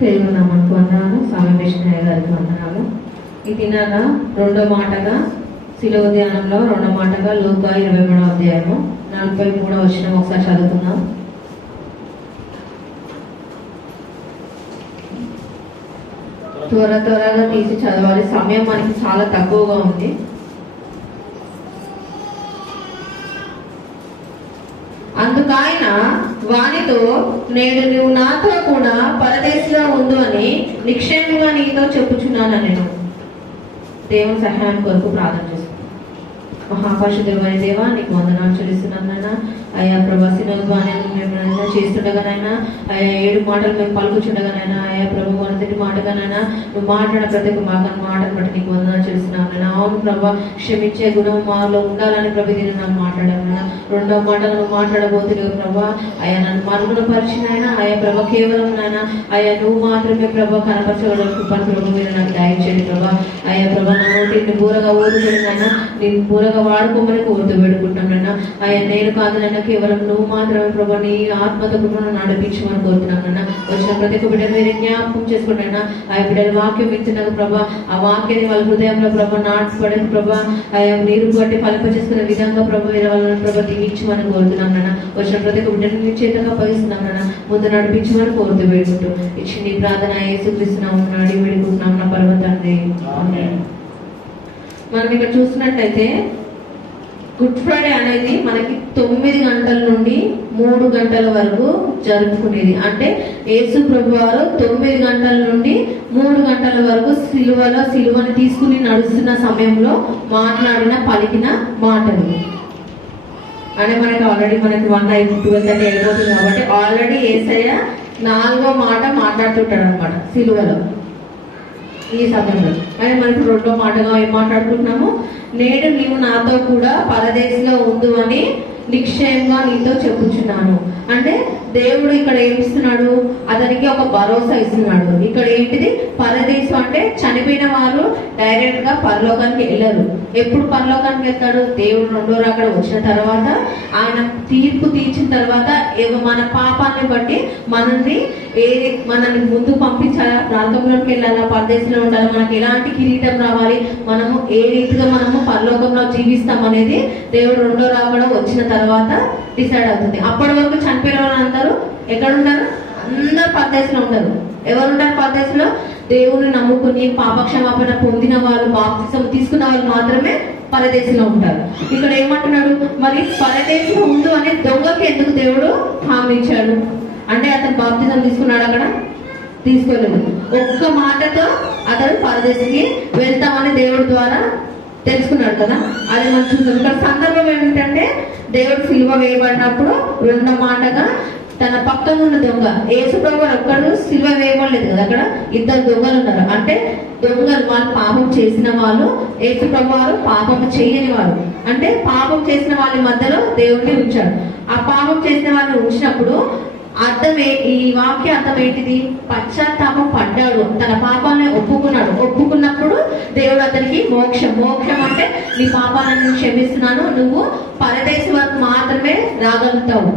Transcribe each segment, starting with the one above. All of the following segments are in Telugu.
తెలుగు నామానికి వందనాలు. సామకృష్ణయ్య గారికి వందనాలు. ఈ దినాన రెండో మాటగా శిలువ ధ్యానంలో రెండో మాటగా లూకా 23వ అధ్యాయము 43వ వచనం ఒకసారి చదువుకుందాం. త్వరగా తీసి చదవాలి, సమయం మనకి చాలా తక్కువగా ఉంది. అందుకైన వానితో, నేడు నువ్వు నాతో కూడా పరదేశంలో ఉండు అని నిక్షేమంగా నీతో చెప్పుచున్నాను. నేను దేవుని సహాయం కొరకు ప్రార్థన చేస్తున్నాను. మహాపరిశుద్ధమైన దేవా, నీకు వందనాలు చెల్లిస్తున్నాను నాయన. అయా ప్రభా, సినోద్వాన్ని మేము చేస్తుండగానైనా, అయా 7 మాటలు మేము పలుకుచుండగానైనా, అయా ప్రభు మొదటి మాటగానైనా నువ్వు మాట్లాడిన ప్రతి ఒక్క మాటను బట్టి నీకు వందనాలు చెల్లిస్తున్నాను నాయన. అవును ప్రభా, క్షమించే గుణం మాలో ఉండాలని ప్రభు దీన్ని నాకు మాట్లాడాను నాయన. రెండో మాటలు నువ్వు మాట్లాడబోతున్నావు ప్రభా. అయా నన్ను మరుగున పరిచినైనా, అయా ప్రభా కేవలం నాయన అయా నువ్వు మాత్రమే ప్రభా కనపరచగలకు ప్రభు మీరు నాకు దయచేయండి ప్రభా. అయా ప్రభా, నా నోటిని బూరగా ఓదుకున్నాయినా నేను బూరగా వాడుకోమని కోరుతూ వేడుకుంటున్నాను. అయా నేను కాదు నన్ను, కేవలం నువ్వు మాత్రమే ప్రభా నీ ఆత్మతో నడిపించమని కోరుతున్నాను. వచ్చిన ప్రతి ఒక్క బిడ్డ మీరు జ్ఞాపకం చేసుకుంటున్నా. ఆ బిడ్డల వాక్యం ఇచ్చినాక ప్రభా, ఆ వాక్యాన్ని వాళ్ళ హృదయంలో ప్రభా నాటుపడే ప్రభా, ఆయా నీరు బట్టి ఫలింప చేసుకునే విధంగా ప్రభా వాళ్ళని ప్రభా దీవించమని కోరుతున్నాను. వచ్చిన ప్రతి ఒక్క బిడ్డను మీ చేతగా పగిస్తున్నాను. ముందు నడిపించమని కోరుతూ వేడుకుంటూ ఇచ్చి నీ ప్రార్థన యేసుక్రీస్తునామమున అడిగి వేడుకుంటున్నాం నా పరమ తండ్రి. మనం ఇక్కడ చూసినట్టయితే గుడ్ ఫ్రైడే అనేది మనకి 9 గంటల నుండి 3 గంటల వరకు జరుపుకునేది. అంటే యేసు ప్రభు వారు 9 గంటల నుండి 3 గంటల వరకు సిలువని తీసుకుని నడుస్తున్న సమయంలో పలికిన మాటలు. అంటే మనకి ఆల్రెడీ మనకి 1:12 అయిపోతుంది కాబట్టి ఆల్రెడీ యేసయ్య 4వ మాట మాట్లాడుతుంటాడు అనమాట సిలువలో ఈ సమయంలో. కానీ మనకి 2వ మాటగా ఏం మాట్లాడుకుంటున్నాము? నేడు నీవు నాతో కూడా పరదేశంలో ఉండు అని నిశ్చయంగా నీతో చెప్పుచున్నాను. అంటే దేవుడు ఇక్కడ ఏమిస్తున్నాడు? అతనికి ఒక భరోసా ఇస్తున్నాడు. ఇక్కడ ఏంటిది? పరదేశం అంటే చనిపోయిన వారు డైరెక్ట్ గా పరలోకానికి వెళ్ళరు. ఎప్పుడు పరలోకానికి వెళ్తాడు? దేవుడు రెండో రాకడ వచ్చిన తర్వాత, ఆయన తీర్పు తీర్చిన తర్వాత మన పాపాన్ని బట్టి మనల్ని ముందు పంపించాలా, ప్రాంతంలోకి వెళ్ళాలా, పరదేశంలో ఉండాలా, మనకి ఎలాంటి కిరీటం రావాలి, మనము ఏ రీతిగా మనము పరలోకంలో జీవిస్తాం అనేది దేవుడు రెండో రాకడ వచ్చిన తర్వాత డిసైడ్ అవుతుంది. అప్పటి వరకు చనిపోయిన వాళ్ళందరూ ఎక్కడ ఉంటారు? అందరు పరదేశంలో ఉంటారు. ఎవరు ఉంటారు పరదేశంలో? దేవుని నమ్ముకుని పాపక్షమాపణ పొందిన వాళ్ళు, బాప్తిసం తీసుకున్న వాళ్ళు మాత్రమే పరదేశంలో ఉంటారు. ఇక్కడ ఏమంటున్నాడు? మరి పరదేశంలో ఉండు అనే దొంగకి ఎందుకు దేవుడు హామీ ఇచ్చాడు? అంటే అతను బాప్తిసం తీసుకున్నాడు? అక్కడ తీసుకోలేదు. ఒక్క మాటతో అతను పరదేశికి వెళ్తామని దేవుడి ద్వారా తెలుసుకున్నాడు కదా. అది మనం చూస్తాం. ఇక్కడ సందర్భం ఏమిటంటే దేవుడు సిలువ వేయబడినప్పుడు 2వ మాటగా తన పక్కన ఉన్న దొంగ, యేసు ప్రభు ఒక్కడు సిలువ వేయబడలేదు కదా, అక్కడ 2 దొంగలు ఉన్నారు. అంటే దొంగలు వాళ్ళు పాపం చేసిన వాళ్ళు, యేసు ప్రభు వారు పాపం చేయని వారు. అంటే పాపం చేసిన వాళ్ళ మధ్యలో దేవుడిని ఉంచాడు. ఆ పాపం చేసిన వాళ్ళని ఉంచినప్పుడు ఈ వాక్య అర్థం ఏంటిది? పశ్చాత్తాపం పడ్డాడు, తన పాపాన్ని ఒప్పుకున్నాడు. ఒప్పుకున్నప్పుడు దేవుడు అతనికి మోక్షం అంటే నీ పాపాలను క్షమిస్తున్నాను, నువ్వు పరదేశం వరకు మాత్రమే రాగలుగుతావు,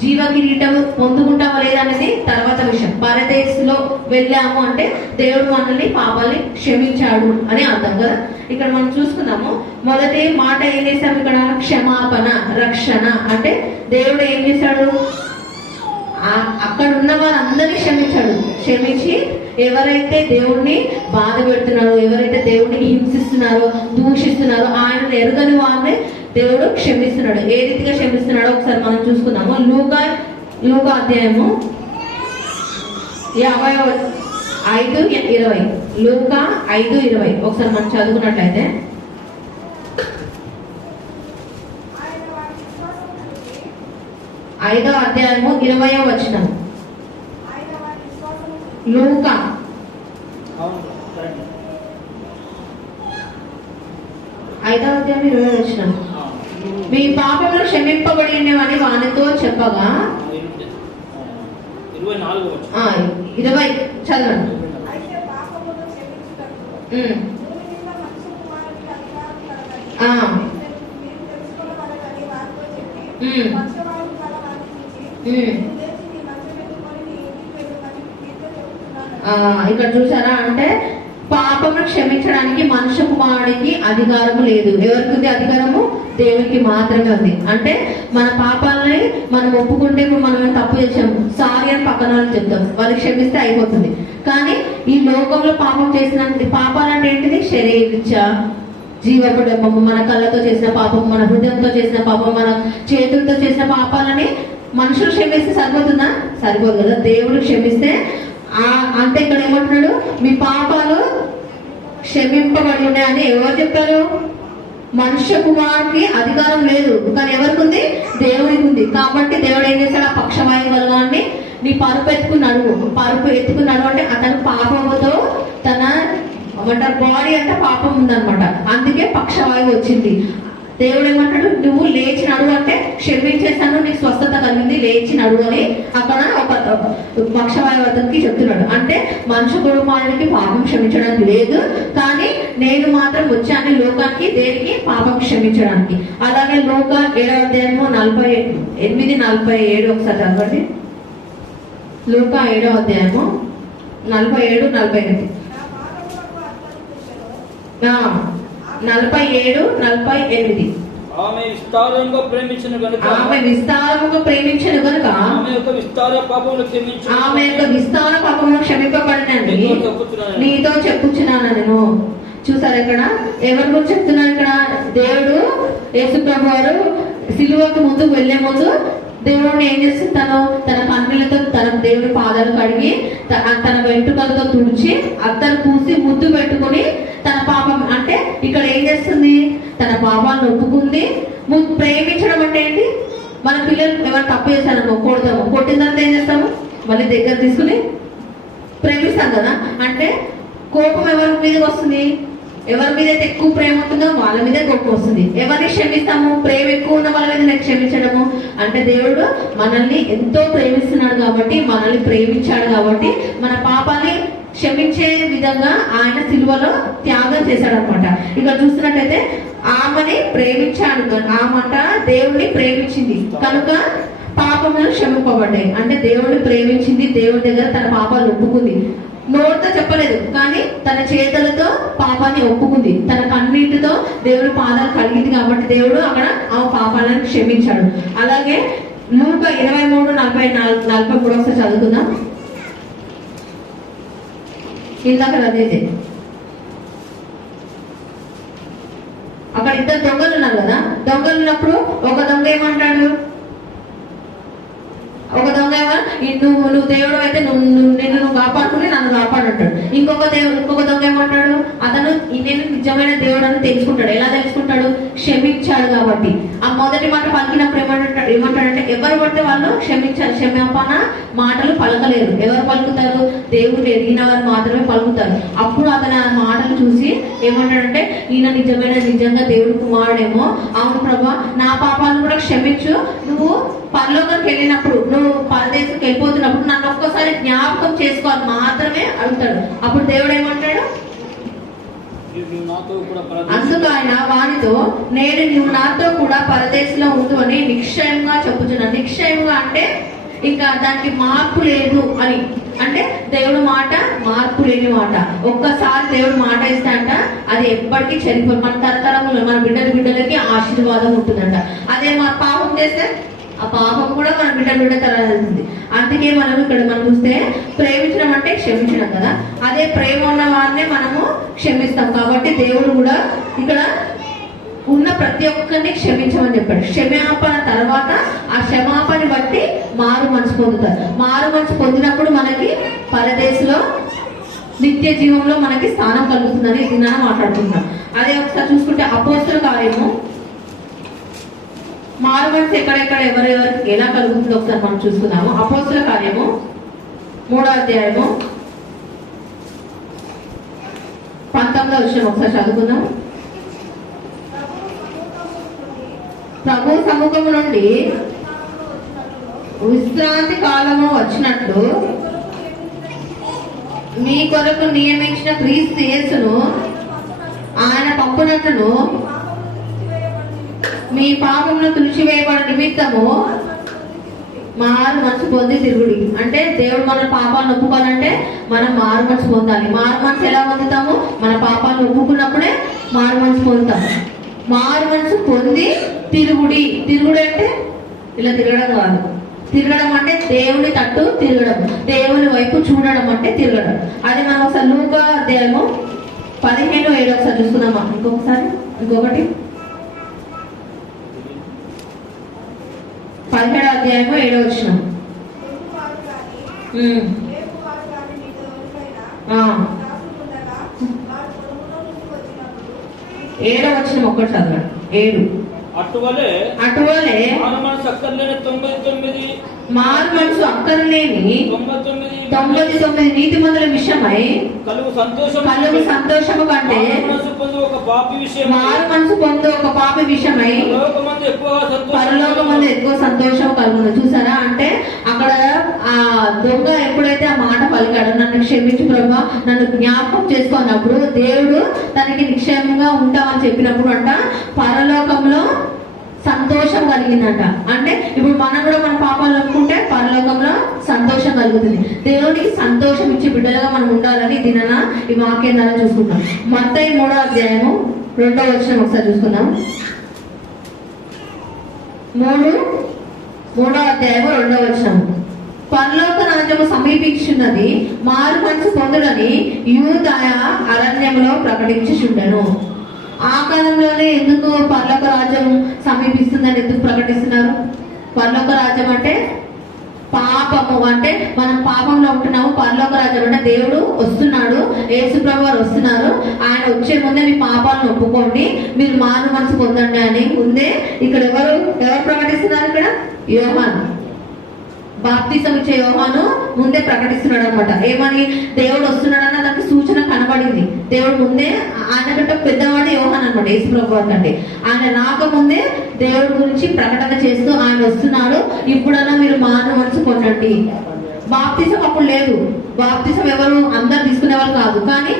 జీవ కిరీటం పొందుకుంటావా లేదనేది తర్వాత విషయం. పరదేశంలో వెళ్ళాము అంటే దేవుడు మనల్ని పాపాలని క్షమించాడు అని అర్థం కదా. ఇక్కడ మనం చూసుకున్నాము. మొదటి మాట ఏం చేశాము? ఇక్కడ క్షమాపణ, రక్షణ. అంటే దేవుడు ఏం చేశాడు? అక్కడ ఉన్న వారందరినీ క్షమించి ఎవరైతే దేవుణ్ణి బాధ పెడుతున్నారో, ఎవరైతే దేవుడిని హింసిస్తున్నారో, దూషిస్తున్నారో, ఆయన ఎరుగని వారిని దేవుడు క్షమిస్తున్నాడు. ఏ రీతిగా క్షమిస్తున్నాడో ఒకసారి మనం చూసుకుందాము. లూకా అధ్యాయము 5:20. లూకా 5:20 ఒకసారి మనం చదువుకున్నట్లయితే, ఐదో అధ్యాయము 20వ వచనం. లూకా 5వ అధ్యాయం 20వ వచనం. మీ పాపములు క్షమింపబడినవని వానితో చెప్పగా 20 చదవండి. ఇక్కడ చూసారా అంటే పాపమును క్షమించడానికి మనుష్య కుమారుడికి అధికారము లేదు. ఎవరికి ఉంది అధికారము? దేవునికి మాత్రమే ఉంది. అంటే మన పాపాలని మనం ఒప్పుకుంటే, ఇప్పుడు మనం తప్పు చేసాము సారీ అని పక్కన వాళ్ళకి చెప్తాం, వాళ్ళకి క్షమిస్తే అయిపోతుంది. కానీ ఈ లోకంలో పాపం చేసిన పాపాలంటే ఏంటిది? శరీరీచ్చ, జీవపుడము, మన కళ్ళతో చేసిన పాపం, మన హృదయంతో చేసిన పాపం, మన చేతులతో చేసిన పాపాలని మనుషులు క్షమిస్తే సరిపోతుందా? సరిపోదు కదా. దేవుడు క్షమిస్తే అంటే ఇక్కడ ఏమంటున్నాడు? మీ పాపాలు క్షమింపబడి ఉన్నాయని ఎవరు చెప్పారు? మనుష్య కుమారుడికి అధికారం లేదు, కానీ ఎవరికి ఉంది? దేవుడికి ఉంది. కాబట్టి దేవుడు ఏం చేశాడు? ఆ పక్షవాయు వల్లని నీ పరుపు ఎత్తుకున్నాడు. పరుపు ఎత్తుకున్నాడు అంటే అతను పాపముతో తన బాడీ అంటే పాపం ఉందన్నమాట. అందుకే పక్షవాయువు వచ్చింది. దేవుడు ఏమంటాడు? నువ్వు లేచి నడువు అంటే క్షమించేస్తాను, నీకు స్వస్థత కలిగింది, లేచి నడువు అని అక్కడ ఒక పక్షవాయువతకి చెప్తున్నాడు. అంటే మనుషు కుటుంబానికి పాపం క్షమించడానికి లేదు, కానీ నేను మాత్రం వచ్చాను లోకానికి దేనికి? పాపం క్షమించడానికి. అలాగే లోక 7వ అధ్యాయము 48-47 ఒకసారి చదవండి. లోక 7వ అధ్యాయము 47-48. 47-48. ఆమె విస్తారముగా ప్రేమించిన గనుక ఆమె యొక్క విస్తార పాపమును క్షమింపబడినండి నీతో చెప్పుచున్నాను నేను. చూసారు ఇక్కడ ఎవరి గురించి చెప్తున్నాను? ఇక్కడ దేవుడు యేసుప్రభు వారు సిలువకు ముందుకు వెళ్లే ముందు దేవుడిని ఏం చేస్తున్నాను? తన కన్నులతో తన దేవుడి పాదాలు కడిగి తన వెంట్రుకలతో తుడిచి అద్దరు పూసి ముద్దు పెట్టుకుని తన పాపం అంటే ఇక్కడ ఏం చేస్తుంది? తన పాపాలను ఒప్పుకుంది. ప్రేమించడం అంటే ఏంటి? మన పిల్లలు ఎవరు తప్పు చేశారనుకో కొడతాము, కొట్టిన తర్వాత ఏం చేస్తాము? మళ్ళీ దగ్గర తీసుకుని ప్రేమిస్తాం కదా. అంటే కోపం ఎవరి మీదకి వస్తుంది? ఎవరి మీద అయితే ఎక్కువ ప్రేమ ఉంటుందో వాళ్ళ మీదే కోపం వస్తుంది. ఎవరిని క్షమిస్తాము? ప్రేమ ఎక్కువ ఉన్న వాళ్ళ మీద క్షమించడము అంటే దేవుడు మనల్ని ఎంతో ప్రేమిస్తున్నాడు కాబట్టి, మనల్ని ప్రేమించాడు కాబట్టి మన పాపాన్ని క్షమించే విధంగా ఆయన సిలువలో త్యాగం చేశాడు అనమాట. ఇక్కడ చూస్తున్నట్టయితే ఆమెని ప్రేమించాడు, ఆమెట దేవుడిని ప్రేమించింది కనుక పాపములు క్షమింపబడ్డాయి. అంటే దేవుడిని ప్రేమించింది, దేవుడి దగ్గర తన పాపాలు ఒప్పుకుంది. నోటితో చెప్పలేదు, కానీ తన చేతులతో పాపాన్ని ఒప్పుకుంది. తన కన్నీటితో దేవుడి పాదాలు కడిగింది కాబట్టి దేవుడు అక్కడ ఆ పాపాలను క్షమించాడు. అలాగే లూకా 23-43 ఒకసారి చదువుకుందాం. ఇందాక అదేదే అక్కడ ఇద్దరు దొంగలు ఉన్నారు కదా. దొంగలు ఉన్నప్పుడు ఒక దొంగ ఏమంటాడు? ఒక దొంగ నువ్వు దేవుడు అయితే నువ్వు కాపాడుకుని నన్ను కాపాడంటాడు. ఇంకొక దొంగ ఏమంటాడు? అతను నేను నిజమైన దేవుడు అని తెలుసుకుంటాడు. ఎలా తెలుసుకుంటాడు? క్షమించాడు కాబట్టి. ఆ మొదటి మాట పలికినప్పుడు ఏమంటాడంటే ఎవరు పడితే వాళ్ళు క్షమించాలి, క్షమాపణ మాటలు పలకలేరు. ఎవరు పలుకుతారు? దేవుడు ఎరిగిన వారు మాత్రమే పలుకుతారు. అప్పుడు అతను ఆ మాటలు చూసి ఏమంటాడంటే ఈయన నిజంగా దేవుడు కుమారుడేమో, అవును ప్రభా నా పాపాలను కూడా క్షమించు, నువ్వు పరలోకానికి వెళ్ళినప్పుడు, నువ్వు పరదేశంకి వెళ్ళిపోతున్నప్పుడు నన్ను ఒక్కసారి జ్ఞాపకం చేసుకోవాలి మాత్రమే అడుగుతాడు. అప్పుడు దేవుడు ఏమంటాడు? అందుకు ఆయన వానితో నేను నువ్వు నాతో కూడా పరదేశంలో ఉండు అని నిశ్చయంగా చెప్పుచున్నాను. నిశ్చయంగా అంటే ఇంకా దానికి మార్పు లేదు అని. అంటే దేవుడు మాట మార్పు లేని మాట. ఒక్కసారి దేవుడు మాట ఇస్తాడంట, అది ఎప్పటికీ చనిపోదు. మన తరతరములు మన బిడ్డలకి ఆశీర్వాదం ఉంటుందంట. అదే మన పాపం చేస్తే ఆ పాపం కూడా మన బిడ్డ తరలింది. అందుకే మనం ఇక్కడ మనం చూస్తే ప్రేమించడం అంటే క్షమించడం కదా. అదే ప్రేమ ఉన్న వారినే మనము క్షమిస్తాం. కాబట్టి దేవుడు కూడా ఇక్కడ ఉన్న ప్రతి ఒక్కరిని క్షమించమని చెప్పాడు. క్షమాపణ తర్వాత ఆ క్షమాపణ బట్టి మారు మనసు పొందుతారు. మారు మనసు పొందినప్పుడు మనకి పరదేశంలో నిత్య జీవంలో మనకి స్థానం కలుగుతుందని నిన్న మాట్లాడుకుంటాం. అదే ఒకసారి చూసుకుంటే అపోస్తల కార్యము మారు మనసు ఎక్కడెక్కడ ఎవరెవరికి ఎలా కలుగుతుందో ఒకసారి మనం చూసుకుందాము. అపోస్తల కార్యము 3వ అధ్యాయము 19వ వచనం ఒకసారి చదువుకుందాం. ప్రభు సముఖము నుండి విశ్రాంతి కాలము వచ్చినట్లు మీ కొరకు నియమించిన క్రీస్తు యేసును ఆయన పంపునట్లును మీ పాపమును తుడిచివేయబడి నిమిత్తము మారు మనసు పొంది తిరుగుడి. అంటే దేవుడు మన పాపాలను ఒప్పుకోవాలంటే మనం మారు మనసు పొందాలి. మారు మనసు ఎలా పొందుతాము? మన పాపాలను ఒప్పుకున్నప్పుడే మారు మనసు పొందుతాం. మారు మనసు పొంది తిరుగుడి. తిరుగుడు అంటే ఇలా తిరగడం కాదు. తిరగడం అంటే దేవుని తట్టు తిరగడం, దేవుని వైపు చూడడం అంటే తిరగడం. అది మనం ఒకసారి లూకా అధ్యాయము 15:7 ఒకసారి చూస్తున్నామా? ఇంకొకటి 17వ అధ్యాయము 7వ వచనం. 7వ వచనం ఒక్కటి చదవండి. 7. అటువలే మారు మనసు అక్కర్లేని 99 నీతిమంతుల విషయమై కలుగు సంతోషము కంటే మారు మనసు పొందు ఒక పాపి విషయమై పరలోకమందు ఎక్కువ సంతోషం కలుగును. చూసారా? అంటే అక్కడ ఆ దొంగ ఎప్పుడైతే ఆ మాట పలికాడో, నన్ను క్షమించు ప్రభువా, నన్ను జ్ఞాపకం చేసుకున్నప్పుడు దేవుడు తనకి నిక్షేమంగా ఉంటామని చెప్పినప్పుడు అంట పరలోకంలో సంతోషం కలిగిందంట. అంటే ఇప్పుడు మనం కూడా మన పాపాలు అనుకుంటే పరలోకంలో సంతోషం కలుగుతుంది. దేవునికి సంతోషం ఇచ్చే బిడ్డలుగా మనం ఉండాలని దినన ఈ వాక్యం ద్వారా చూసుకుంటాం. మత్తయి 3వ అధ్యాయము 2వ వచనం ఒకసారి చూసుకుందాం. 3వ అధ్యాయము 2వ వచనం. పరలోక రాజ్యము సమీపించున్నది, మారు మనసు పొందుడని యూదాయ అరణ్యంలో ప్రకటించుచుండెను. ఆ కాలంలోనే ఎందుకు పరలోక రాజ్యం సమీపిస్తుందని ఎందుకు ప్రకటిస్తున్నారు? పరలోక రాజ్యం అంటే పాపము, అంటే మనం పాపంలో ఉంటున్నాము. పరలోక రాజ్యం అంటే దేవుడు వస్తున్నాడు, యేసు ప్రభువు వారు వస్తున్నారు. ఆయన వచ్చే ముందే మీ పాపాలను ఒప్పుకోండి, మీరు మారు మనసు పొందండి అని ముందే ఇక్కడ ఎవరు ప్రకటిస్తున్నారు? ఇక్కడ యోహాను, బాప్తిసం ఇచ్చే యోహాను ముందే ప్రకటిస్తున్నాడు అనమాట. ఏమని? దేవుడు వస్తున్నాడన్న దానికి సూచన కనబడింది. దేవుడు ముందే, ఆయన కంటే పెద్దవాడు యోహాను అనమాట, యేసు ప్రభువు కంటే. ఆయన రాకముందే దేవుడి గురించి ప్రకటన చేస్తూ ఆయన వస్తున్నాడు, ఇప్పుడన్నా మీరు మారు మనసు పొందండి. బాప్తిసం అప్పుడు లేదు. బాప్తిసం ఎవరు అందరు తీసుకునేవారు కాదు. కానీ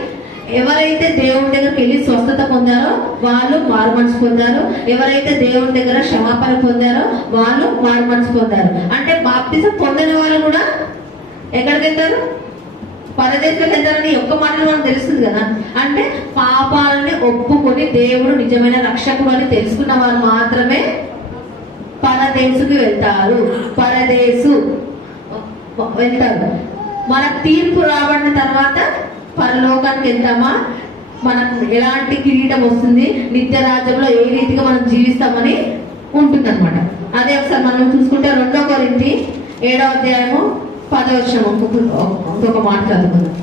ఎవరైతే దేవుడి దగ్గరికి వెళ్ళి స్వస్థత పొందారో వాళ్ళు మారు మనసు పొందారు. ఎవరైతే దేవుడి దగ్గర క్షమాపణ పొందారో వాళ్ళు మారు మనసు పొందారు. అంటే బాప్తిసం పొందిన వాళ్ళు కూడా ఎక్కడికి వెళ్తారు? పరదేశంలోకి వెళ్తారని ఒక్క మాటలో మనకు తెలుస్తుంది కదా. అంటే పాపాలని ఒప్పుకొని దేవుడు నిజమైన రక్షకుడు అని తెలుసుకున్న వారు మాత్రమే పరదేశుకి వెళ్తారు. వెళ్తారు. మన తీర్పు రాబడిన తర్వాత పరలోకానికి వెళ్తామా, మనకు ఎలాంటి కిరీటం వస్తుంది, నిత్య రాజ్యంలో ఏ రీతిగా మనం జీవిస్తామని ఉంటుంది అనమాట. అదే ఒకసారి మనం చూసుకుంటే 2 కొరింథీ 7వ అధ్యాయము 10వ వచనం ఇంకొక మాట చదువుకుందాం.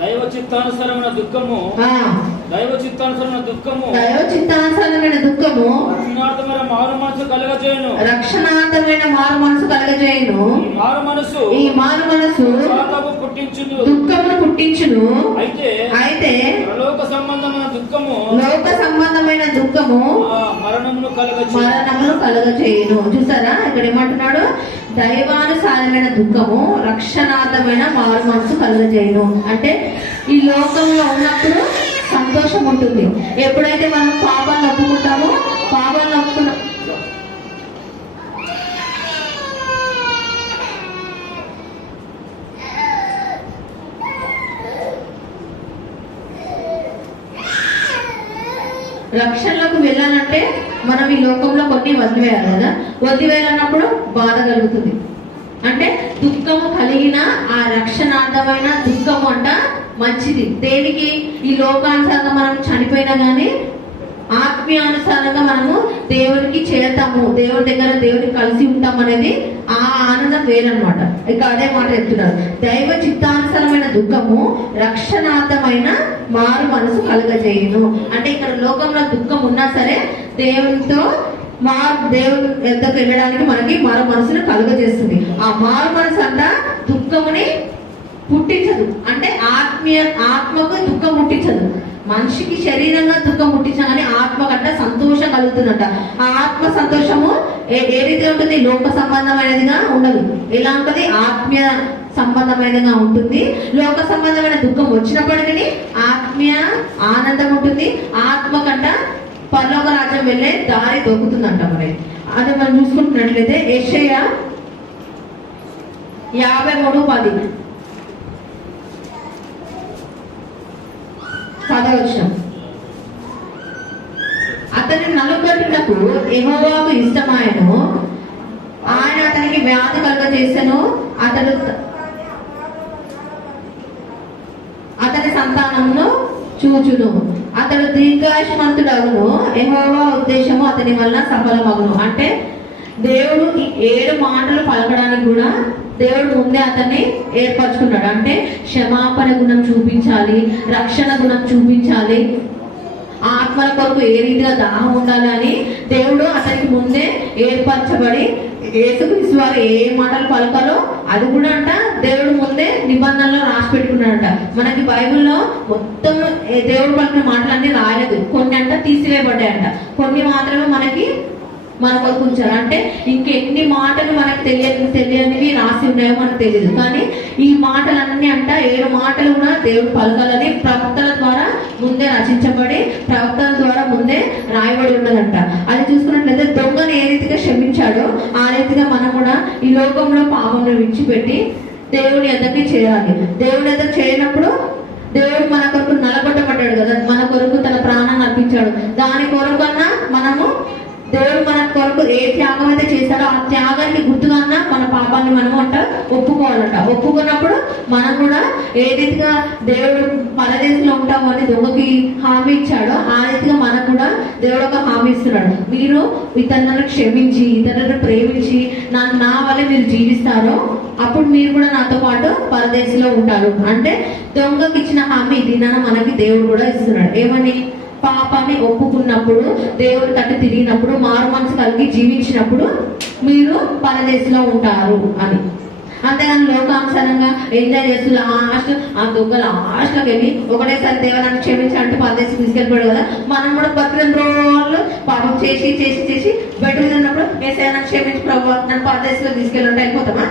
దైవ చిత్తానుసారమైన దుఃఖము రక్షణార్థమైన మారు మనసు కలగజేయును. ఈ మారు మనసు దుఃఖమును పుట్టించును. అయితే లోక సంబంధమైన దుఃఖము మరణమును కలగజేయును. చూసారా? ఇక్కడ ఏమంటున్నాడు? దైవానుసారమైన దుఃఖము రక్షణార్థమైన మారు మనసు కలగజేయును. అంటే ఈ లోకంలో ఉన్నప్పుడు సంతోషం ఉంటుంది. ఎప్పుడైతే మనం పాపాలను ఒప్పుకుంటామో, పాపాలను ఒప్పుకున్న రక్షణలోకి వెళ్ళాలంటే మనం ఈ లోకంలో కొన్ని వదిలివేయాలి కదా. వదిలివేయాలన్నప్పుడు బాధ కలుగుతుంది. అంటే దుఃఖము కలిగిన ఆ రక్షణార్థమైన దుఃఖము అంట మంచిది. దేనికి? ఈ లోకానుసారంగా మనం చనిపోయినా గానీ ఆత్మీయానుసారంగా మనము దేవునికి చేరతాము, దేవుడి దగ్గర దేవుడికి కలిసి ఉంటాం అనేది ఆ ఆనందం వేరనమాట. ఇక అదే మాట చెప్తున్నారు. దైవ చిత్తానుసారమైన దుఃఖము రక్షణార్థమైన మారు మనసు కలగజేయును. అంటే ఇక్కడ లోకంలో దుఃఖం ఉన్నా సరే దేవునితో దేవుని ఎద్దకు వెళ్ళడానికి మనకి మారు మనసును కలుగజేస్తుంది. ఆ మారు మనసు అంట దుఃఖముని పుట్టించదు. అంటే ఆత్మకు దుఃఖం పుట్టించదు. మనిషికి శరీరంగా దుఃఖం పుట్టించా కానీ ఆత్మ కంట సంతోషం కలుగుతుందంట. ఆ ఆత్మ సంతోషము ఏ రీతిగా ఉంటుంది? లోక సంబంధమైనదిగా ఉండదు. ఎలా ఉంటుంది? ఆత్మీయ సంబంధమైనదిగా ఉంటుంది. లోక సంబంధమైన దుఃఖం వచ్చినప్పటికీ ఆత్మ ఆత్మీయ ఆనందం ఉంటుంది, ఆత్మ కంట పరలోక రాజ్యం వెళ్ళే దారి దొక్కుతుందంట. మరి అది మనం చూసుకుంటున్నట్లయితే యెషయా 53:10 చదవచ్చు. అతని నలుగట్టులకు యెహోవాకు ఇష్టమాయను, ఆయన అతనికి వ్యాధి కలుగజేసెను, అతని సంతానమును చూచును, అతడు దీర్ఘాయుష్మంతుడగును, యెహోవా ఉద్దేశము అతని వలన సఫలమగును. అంటే దేవుడు ఈ 7 మాటలు పలకడానికి కూడా దేవుడు ముందే అతన్ని ఏర్పరచుకున్నాడు. అంటే క్షమాపణ గుణం చూపించాలి, రక్షణ గుణం చూపించాలి, ఆత్మల కొరకు ఏ రీతిగా దాహం ఉండాలి అని దేవుడు అతనికి ముందే ఏర్పరచబడి యేసుక్రీస్తు వారు ఏ మాటలు పలకాలో అది కూడా అంట దేవుడు ముందే నిబంధనలో రాసి పెట్టుకున్నాడంట. మనకి బైబిల్లో మొత్తం దేవుడు పలికిన మాటలన్నీ రాయలేదు, కొన్ని అంట తీసివేయబడ్డాయంట, కొన్ని మాత్రమే మన కొరకు ఉంచారు. అంటే ఇంకెన్ని మాటలు మనకు తెలియనివి రాసి ఉన్నాయో మనకు తెలియదు. కానీ ఈ మాటలన్నీ అంట 7 మాటలు కూడా దేవుడు పలకాలని ప్రవక్తల ద్వారా ముందే రచించబడి ప్రవక్తల ద్వారా ముందే రాయబడి ఉన్నదంట. అది చూసుకున్నట్లయితే దొంగను ఏ రీతిగా క్షమించాడో ఆ రీతిగా మనం కూడా ఈ లోకంలో పాపంలో విడిచిపెట్టి దేవుని ఎద్దరికి చేరాలి. దేవుని ఎద్దరు చేయనప్పుడు దేవుడు మన కొరకు నలగొట్టబడ్డాడు కదా, మన కొరకు తన ప్రాణాన్ని అర్పించాడు. దాని కొరకన్నా మనము దేవుడు మన కొరకు ఏ త్యాగం అయితే చేశాడో ఆ త్యాగానికి గుర్తుగా మన పాపాన్ని మనము అంట ఒప్పుకోవాలంట. ఒప్పుకున్నప్పుడు మనం కూడా ఏ రీతిగా దేవుడు పరదేశంలో ఉంటాము అని దొంగకి హామీ ఇచ్చాడో ఆ రీతిగా మనకు కూడా దేవుడు ఒక హామీ ఇస్తున్నాడు. మీరు ఇతరులను క్షమించి ఇతరులను ప్రేమించి నా వల్ల మీరు జీవిస్తారో అప్పుడు మీరు కూడా నాతో పాటు పరదేశంలో ఉంటారు. అంటే దొంగకి ఇచ్చిన హామీ దినాన మనకి దేవుడు కూడా ఇస్తున్నాడు. ఏమని? పాపాన్ని ఒప్పుకున్నప్పుడు, దేవుడి తట్టు తిరిగినప్పుడు, మారు మనసు కలిగి జీవించినప్పుడు మీరు పరదేశంలో ఉంటారు అని. అంతేగాని లోకానుసారంగా ఎంజాయ్ చేస్తూ ఆ దొంగలు లాస్ట్లోకి వెళ్ళి ఒకటేసారి దేవాలయాన్ని క్షమించాలంటే పరదేశం తీసుకెళ్ళిపోయాడు కదా, మనం కూడా 12 రోజులు పాపం చేసి చేసి చేసి బెడ్ మీద ఉన్నప్పుడు ఏసైనా క్షమించి ప్రభు నన్ను పరదేశంలో తీసుకెళ్ళంటే అయిపోతామా?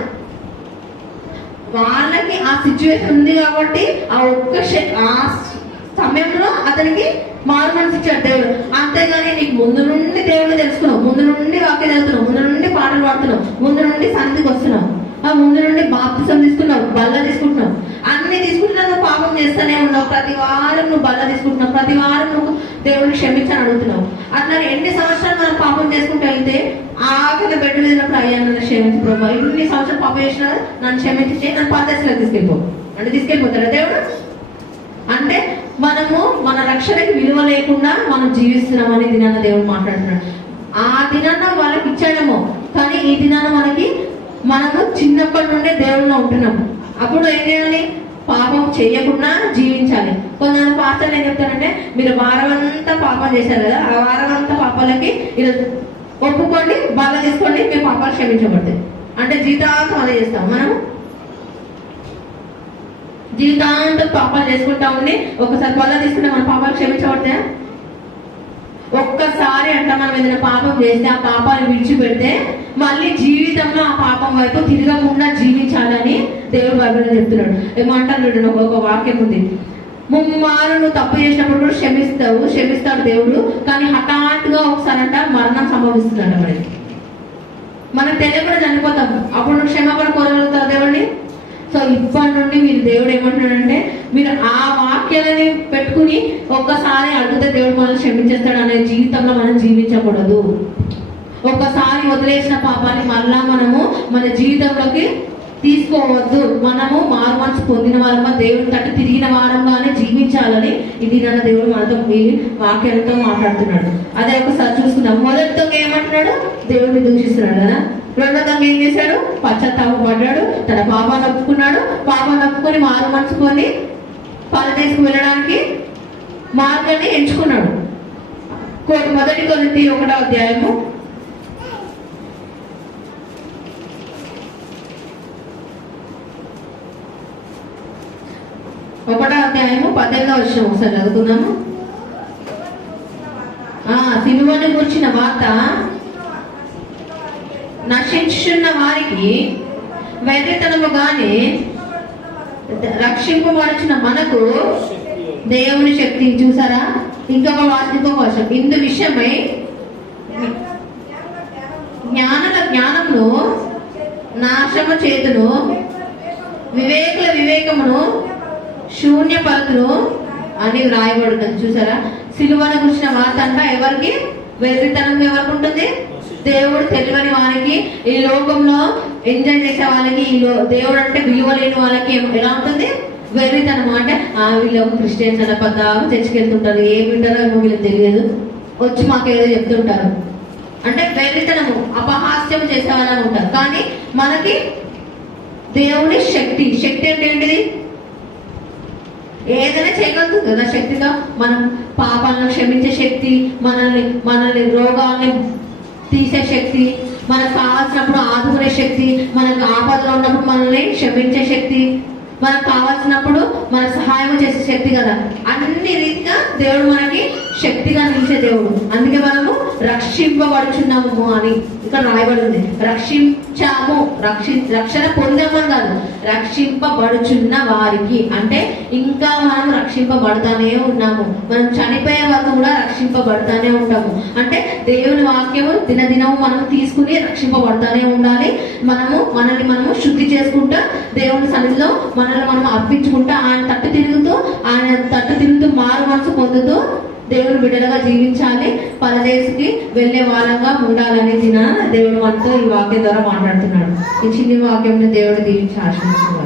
వాళ్ళకి ఆ సిచ్యువేషన్ ఉంది కాబట్టి ఆ సమయంలో అతనికి మారు మనసు ఇచ్చాడు దేవుడు. అంతేగాని నీకు ముందు నుండి దేవుడు తెలుసుకున్నావు, ముందు నుండి వాక్యం చదువుతున్నావు, ముందు నుండి పాటలు పాడుతున్నావు, ముందు నుండి సన్నిధికి వస్తున్నావు, ముందు నుండి బాప్తిసం తీసుకున్నావు, బల్ల తీసుకుంటున్నావు, అన్ని తీసుకుంటున్నా నువ్వు పాపం చేస్తూనే ఉన్నావు. ప్రతి వారం నువ్వు బల్ల తీసుకుంటున్నావు, ప్రతి వారం నువ్వు దేవుడిని క్షమించని అడుగుతున్నావు. అట్లా ఎన్ని సంవత్సరాలు మనం పాపం చేసుకుంటూ వెళ్తే ఆఖరి బెడ్ వెళ్ళినప్పుడు అయ్యా నన్ను క్షమించి ప్రభావ, ఇన్ని సంవత్సరాలు పాపం చేసినా నన్ను క్షమించి నన్ను పరదేశంలో తీసుకెళ్ళిపో అంటే తీసుకెళ్ళిపోతాడా దేవుడు? అంటే మనము మన రక్షణకి విలువ లేకుండా మనం జీవిస్తున్నాం అనే దినాన దేవుడు మాట్లాడుతున్నాడు. ఆ దినాన వాళ్ళకి ఇచ్చాడేమో, కానీ ఈ దినాన మనము చిన్నప్పటి నుండే దేవుడిలో ఉంటున్నాము. అప్పుడు ఏం చేయాలి? పాపం చేయకుండా జీవించాలి. కొందరు పాస్టర్లు ఏం చెప్తారంటే మీరు వారం అంతా పాపం చేశారు కదా, ఆ వారం అంతా పాపాలకి ఈరోజు ఒప్పుకోండి, బాగా తీసుకోండి, మీ పాపాలు క్షమించబడతాయి అంటే జీవితాంతం అదే చేస్తాం. మనము జీవితాంతం పాపాలు చేసుకుంటా ఉండి ఒకసారి బల్ల తీసుకుంటే మన పాపాలు క్షమించబడతాయా? ఒక్కసారి అంట మనం ఏదైనా పాపం చేస్తే ఆ పాపాలు విడిచిపెడితే మళ్ళీ జీవితంలో ఆ పాపం వైపు తిరగకుండా జీవించాలని దేవుడు బైబిల్లో చెప్తున్నాడు. ఏమంటారు? ఒక వాక్యం ఉంది, ముమ్మారు నువ్వు తప్పు చేసినప్పుడు కూడా క్షమిస్తాడు దేవుడు, కానీ హఠాత్తుగా ఒకసారి అంట మరణం సంభవిస్తుందంట. మనకు తెలియకుండా చనిపోతాం, అప్పుడు నువ్వు క్షమాపణ కోరగలుగుతావు దేవుడిని? సో ఇప్పటి నుండి మీరు దేవుడు ఏమంటున్నాడంటే మీరు ఆ వాక్యాలని పెట్టుకుని ఒక్కసారి అడిగితే దేవుడు మనల్ని క్షమించేస్తాడు అనే జీవితంలో మనం జీవించకూడదు. ఒక్కసారి వదిలేసిన పాపాన్ని మళ్ళా మనము మన జీవితంలోకి తీసుకోవద్దు. మనము మారు మనసు పొందిన వారంగా దేవుడి తట్టు తిరిగిన వారంగానే జీవించాలని ఇది నన్న దేవుడు మనతో ఈ వాక్యాలతో మాట్లాడుతున్నాడు. అదే ఒకసారి చూసుకుందాం. మొదటితో ఏమంటున్నాడు? దేవుడిని దూషిస్తున్నాడు కదా. రెండోదంగా ఏం చేశాడు? పశ్చాత్తాపడ్డాడు, తన పాపాన్ని ఒప్పుకున్నాడు. పాపాన్ని ఒప్పుకొని మారు మనసు పొంది పరదేశం వెళ్ళడానికి మార్గాన్ని ఎంచుకున్నాడు. మొదటి కొరింథీ 1వ అధ్యాయము 18వ వచనం ఒకసారి చదువుకుందాము. సిలువను గురించిన వార్త నశించుచున్న వారికి వెర్రితనము గాని రక్షింపబడుచున్న మనకు దేవుని శక్తి. చూసారా? ఇంకొక వర్షం ఇందు విషయమై జ్ఞానంలో నాశము చేతును, వివేకుల వివేకమును శూన్యపరతును అని వ్రాయబడుతుంది. చూసారా? సిలువను గురించిన వార్త అంట ఎవరికి? వెర్రితనం ఎవరికి ఉంటుంది? దేవుడు తెలియని వారికి, ఈ లోకంలో ఎంజాయ్ చేసే వాళ్ళకి, దేవుడు అంటే విలువ లేని వాళ్ళకి ఎలా ఉంటుంది? వెర్రితనం. అంటే వీళ్ళు క్రిస్టియన్స్ అన్న పద్దాగా చర్చికెళ్తుంటారు, ఏమి వింటారో ఏమో వీళ్ళకి తెలియదు, వచ్చి మాకేదో చెప్తుంటారు. అంటే వెర్రితనము, అపహాస్యం చేసే వాళ్ళని ఉంటారు. కానీ మనకి దేవుని శక్తి. శక్తి అంటే ఏంటిది? ఏదైనా చేయగలుగుతుంది కదా శక్తితో. మనం పాపాలను క్షమించే శక్తి, మనల్ని రోగాల్ని తీసే శక్తి, మనకు కావాల్సినప్పుడు ఆదుకునే శక్తి, మనకు ఆపదలో ఉన్నప్పుడు మనల్ని క్షమించే శక్తి, మనకు కావాల్సినప్పుడు మన సహాయం చేసే శక్తి కదా. అన్ని రీతిగా దేవుడు మనకి శక్తిగా నిలిచే దేవుడు. అందుకే మనము రక్షింపబడుచున్నాము అని ఇక్కడ రాయబడింది. రక్షించాము, రక్షణ పొందామని కాదు, రక్షింపబడుచున్న వారికి. అంటే ఇంకా మనం రక్షింపబడతానే ఉన్నాము. మనం చనిపోయే వరకు కూడా రక్షింపబడతానే ఉంటాము. అంటే దేవుని వాక్యము దినదినము మనం తీసుకుని రక్షింపబడతానే ఉండాలి. మనల్ని శుద్ధి చేసుకుంటా, దేవుని సన్నిధిలో మనల్ని మనం అర్పించుకుంటా, ఆయన తట్టు తిరుగుతూ మారు మనసు పొందుతూ దేవుని బిడ్డలుగా జీవించాలి. పరదేశికి వెళ్లే వాళ్ళంగా ఉండాలనే దేవుడు మనతో ఈ వాక్యం ద్వారా మాట్లాడుతున్నాడు. ఈ చిన్ని వాక్యం దేవుడు దీవించి ఆశించారు.